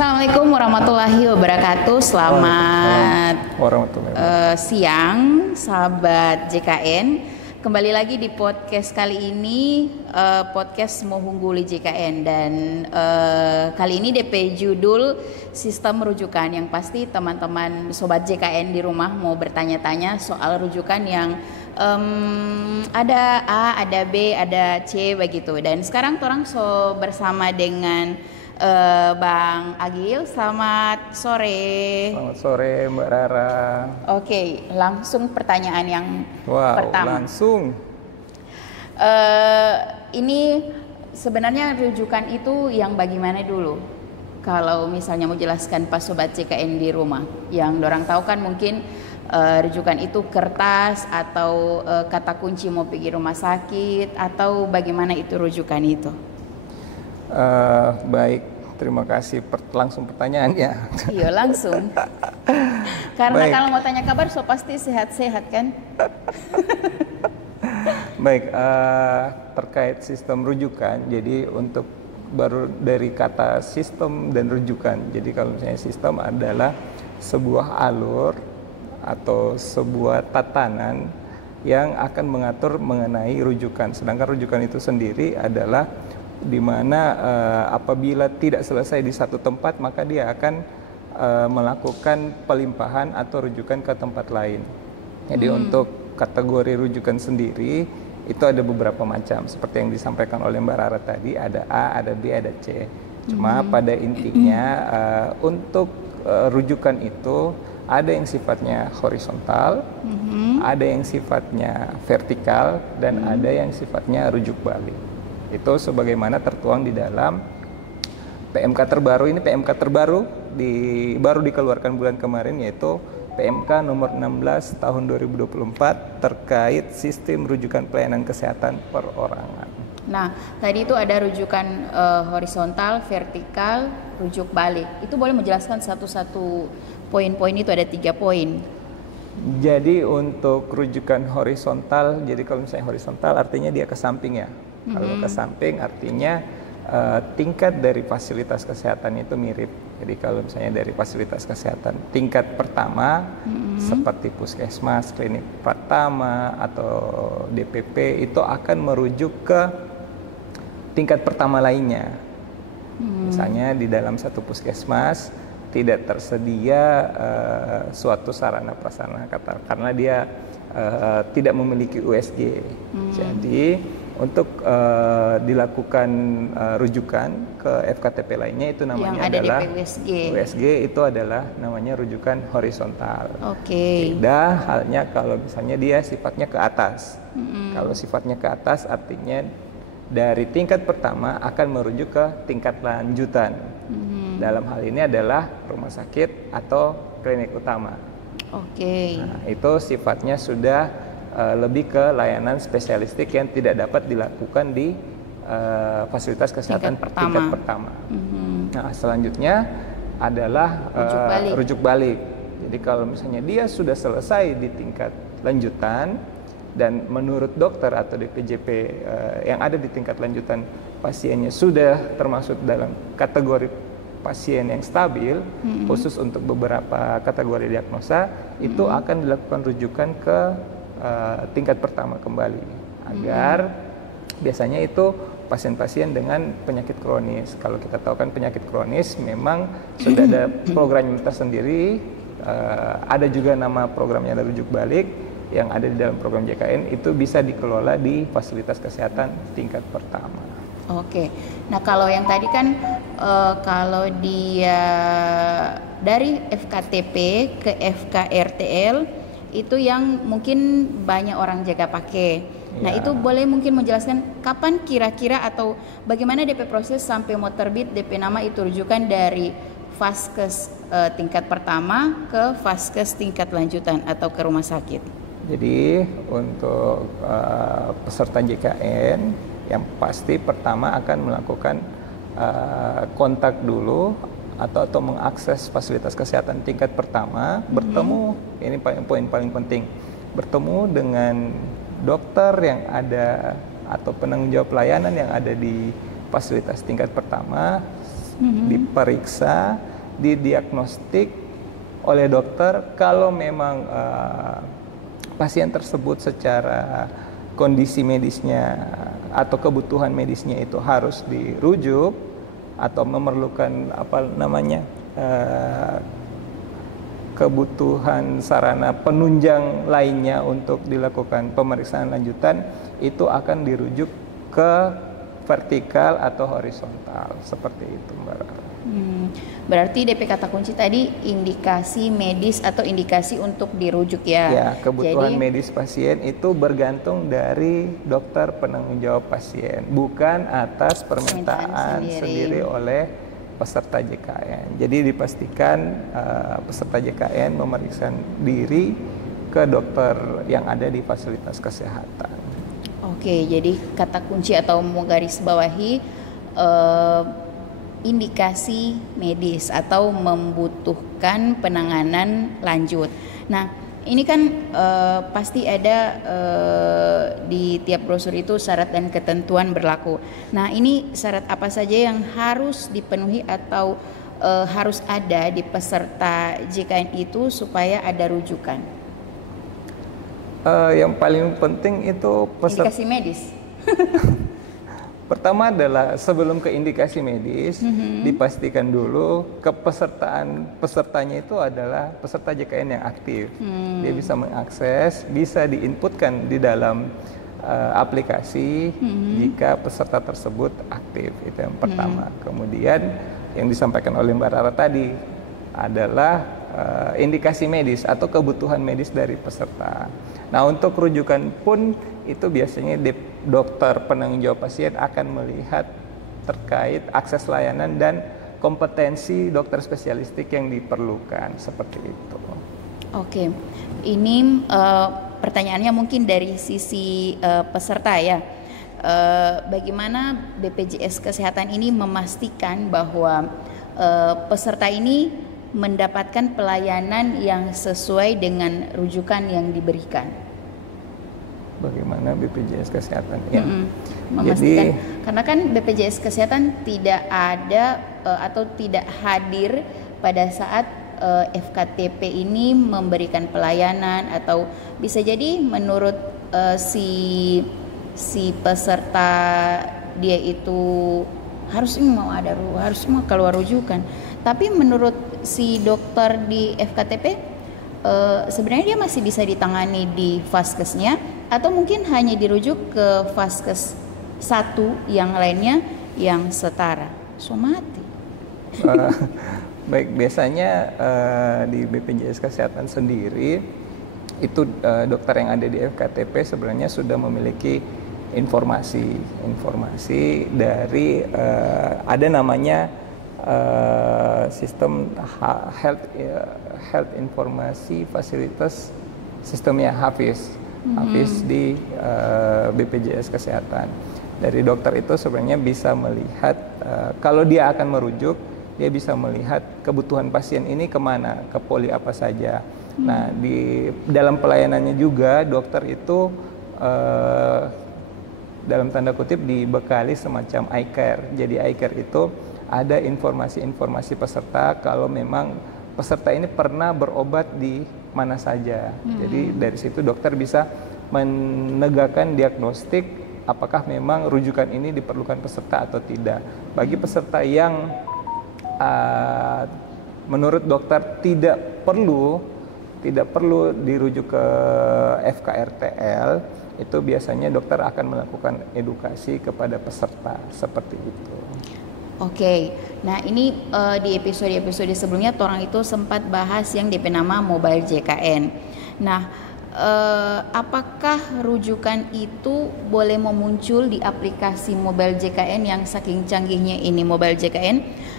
Assalamualaikum warahmatullahi wabarakatuh. Selamat siang, sahabat JKN. Kembali lagi di podcast kali ini, podcast Mohungguli JKN. Dan kali ini DP judul sistem rujukan. Yang pasti teman-teman sobat JKN di rumah mau bertanya-tanya soal rujukan yang ada A, ada B, ada C begitu. Dan sekarang orang bersama dengan Bang Agil. Selamat sore. Selamat sore Mbak Rara. Oke, langsung pertanyaan yang pertama. Langsung. Ini sebenarnya rujukan itu yang bagaimana dulu? Kalau misalnya mau jelaskan pas sobat CKN di rumah, yang dorang tahu kan mungkin rujukan itu kertas atau kata kunci mau pergi rumah sakit, atau bagaimana itu rujukan itu? Baik, terima kasih langsung pertanyaannya. Iya, langsung. Karena Baik. Kalau mau tanya kabar so pasti sehat-sehat kan? Baik, terkait sistem rujukan, jadi untuk baru dari kata sistem dan rujukan. Jadi kalau misalnya sistem adalah sebuah alur atau sebuah tatanan yang akan mengatur mengenai rujukan. Sedangkan rujukan itu sendiri adalah di mana apabila tidak selesai di satu tempat, maka dia akan melakukan pelimpahan atau rujukan ke tempat lain. Jadi untuk kategori rujukan sendiri itu ada beberapa macam, seperti yang disampaikan oleh Mbak Rara tadi, ada A, ada B, ada C. Cuma pada intinya untuk rujukan itu ada yang sifatnya horizontal, ada yang sifatnya vertikal, dan ada yang sifatnya rujuk balik. Itu sebagaimana tertuang di dalam PMK terbaru. Ini PMK terbaru baru dikeluarkan bulan kemarin, yaitu PMK nomor 16 tahun 2024 terkait sistem rujukan pelayanan kesehatan perorangan. Nah, tadi itu ada rujukan horizontal, vertikal, rujuk balik. Itu boleh menjelaskan satu-satu poin-poin itu, ada 3 poin. Jadi untuk rujukan horizontal, jadi kalau misalnya horizontal artinya dia ke samping ya. Kalau ke samping artinya tingkat dari fasilitas kesehatan itu mirip. Jadi kalau misalnya dari fasilitas kesehatan tingkat pertama seperti puskesmas, klinik pertama atau DPP itu akan merujuk ke tingkat pertama lainnya. Misalnya di dalam satu puskesmas tidak tersedia suatu sarana prasarana karena dia tidak memiliki USG. Jadi untuk dilakukan rujukan ke FKTP lainnya itu namanya yang ada adalah DP USG. USG itu adalah namanya rujukan horizontal. Oke. Beda halnya kalau misalnya dia sifatnya ke atas. Kalau sifatnya ke atas artinya dari tingkat pertama akan merujuk ke tingkat lanjutan. Dalam hal ini adalah rumah sakit atau klinik utama. Oke. Nah, itu sifatnya sudah lebih ke layanan spesialistik yang tidak dapat dilakukan di fasilitas kesehatan tingkat pertama. Nah, selanjutnya adalah rujuk balik. Jadi kalau misalnya dia sudah selesai di tingkat lanjutan dan menurut dokter atau DPJP yang ada di tingkat lanjutan pasiennya sudah termasuk dalam kategori pasien yang stabil, khusus untuk beberapa kategori diagnosa, itu akan dilakukan rujukan ke tingkat pertama kembali, agar biasanya itu pasien-pasien dengan penyakit kronis. Kalau kita tahu kan penyakit kronis memang sudah ada programnya tersendiri, ada juga nama programnya ada rujuk balik yang ada di dalam program JKN, itu bisa dikelola di fasilitas kesehatan tingkat pertama. Oke. Nah, kalau yang tadi kan kalau dia dari FKTP ke FKRTL itu yang mungkin banyak orang jaga pakai. Nah, itu boleh mungkin menjelaskan kapan kira-kira atau bagaimana DP proses sampai mau terbit DP nama itu rujukan dari Vaskes tingkat pertama ke Vaskes tingkat lanjutan atau ke rumah sakit. Jadi untuk peserta JKN yang pasti pertama akan melakukan kontak dulu atau mengakses fasilitas kesehatan tingkat pertama, bertemu, ini poin paling penting, bertemu dengan dokter yang ada atau penanggung jawab pelayanan yang ada di fasilitas tingkat pertama, diperiksa didiagnostik oleh dokter. Kalau memang pasien tersebut secara kondisi medisnya atau kebutuhan medisnya itu harus dirujuk atau memerlukan kebutuhan sarana penunjang lainnya untuk dilakukan pemeriksaan lanjutan, itu akan dirujuk ke vertikal atau horizontal, seperti itu, Mbak Rara. Berarti DP kata kunci tadi indikasi medis atau indikasi untuk dirujuk ya. Ya, kebutuhan medis pasien itu bergantung dari dokter penanggung jawab pasien, bukan atas permintaan sendiri oleh peserta JKN. Jadi dipastikan peserta JKN memeriksa diri ke dokter yang ada di fasilitas kesehatan. Oke, jadi kata kunci atau mau garis bawahi indikasi medis atau membutuhkan penanganan lanjut. Nah, ini kan pasti ada di tiap brosur itu syarat dan ketentuan berlaku. Nah, ini syarat apa saja yang harus dipenuhi atau harus ada di peserta JKN itu supaya ada rujukan? Yang paling penting itu indikasi medis. Pertama adalah sebelum ke indikasi medis, dipastikan dulu pesertanya itu adalah peserta JKN yang aktif. Dia bisa mengakses, bisa diinputkan di dalam aplikasi jika peserta tersebut aktif. Itu yang pertama. Kemudian yang disampaikan oleh Mbak Rara tadi adalah indikasi medis atau kebutuhan medis dari peserta. Nah, untuk rujukan pun itu biasanya dokter penanggung jawab pasien akan melihat terkait akses layanan dan kompetensi dokter spesialistik yang diperlukan, seperti itu. Oke, ini pertanyaannya mungkin dari sisi peserta ya. Bagaimana BPJS Kesehatan ini memastikan bahwa peserta ini mendapatkan pelayanan yang sesuai dengan rujukan yang diberikan? Bagaimana BPJS Kesehatan ya? Memastikan, karena kan BPJS Kesehatan tidak ada atau tidak hadir pada saat FKTP ini memberikan pelayanan, atau bisa jadi menurut si peserta dia itu harus mau keluar rujukan, tapi menurut si dokter di FKTP sebenarnya dia masih bisa ditangani di vaskesnya, atau mungkin hanya dirujuk ke vaskes satu yang lainnya yang setara. Somati. Baik, biasanya di BPJS Kesehatan sendiri itu dokter yang ada di FKTP sebenarnya sudah memiliki informasi dari ada namanya sistem health informasi fasilitas sistemnya HAFIS di BPJS Kesehatan. Dari dokter itu sebenarnya bisa melihat kalau dia akan merujuk, dia bisa melihat kebutuhan pasien ini kemana, ke poli apa saja. Nah, di dalam pelayanannya juga dokter itu dalam tanda kutip dibekali semacam iCare. Jadi iCare itu ada informasi-informasi peserta kalau memang peserta ini pernah berobat di mana saja. Jadi dari situ dokter bisa menegakkan diagnostik apakah memang rujukan ini diperlukan peserta atau tidak. Bagi peserta yang menurut dokter tidak perlu dirujuk ke FKRTL, itu biasanya dokter akan melakukan edukasi kepada peserta, seperti itu. Oke, nah ini di episode sebelumnya orang itu sempat bahas yang DP nama Mobile JKN. Nah, apakah rujukan itu boleh memuncul di aplikasi Mobile JKN yang saking canggihnya ini Mobile JKN,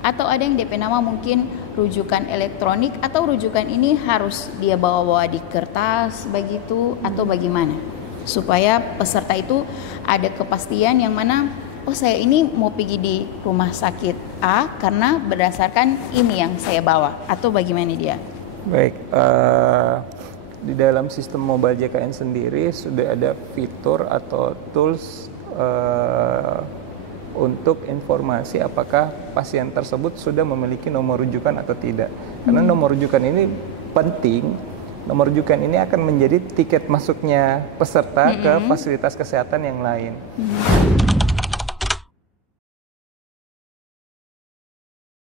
atau ada yang DP nama mungkin rujukan elektronik, atau rujukan ini harus dia bawa-bawa di kertas begitu, atau bagaimana supaya peserta itu ada kepastian yang mana, oh saya ini mau pergi di rumah sakit A karena berdasarkan ini yang saya bawa, atau bagaimana dia? Baik, di dalam sistem Mobile JKN sendiri sudah ada fitur atau tools untuk informasi apakah pasien tersebut sudah memiliki nomor rujukan atau tidak. Karena nomor rujukan ini penting. Nomor rujukan ini akan menjadi tiket masuknya peserta ke fasilitas kesehatan yang lain.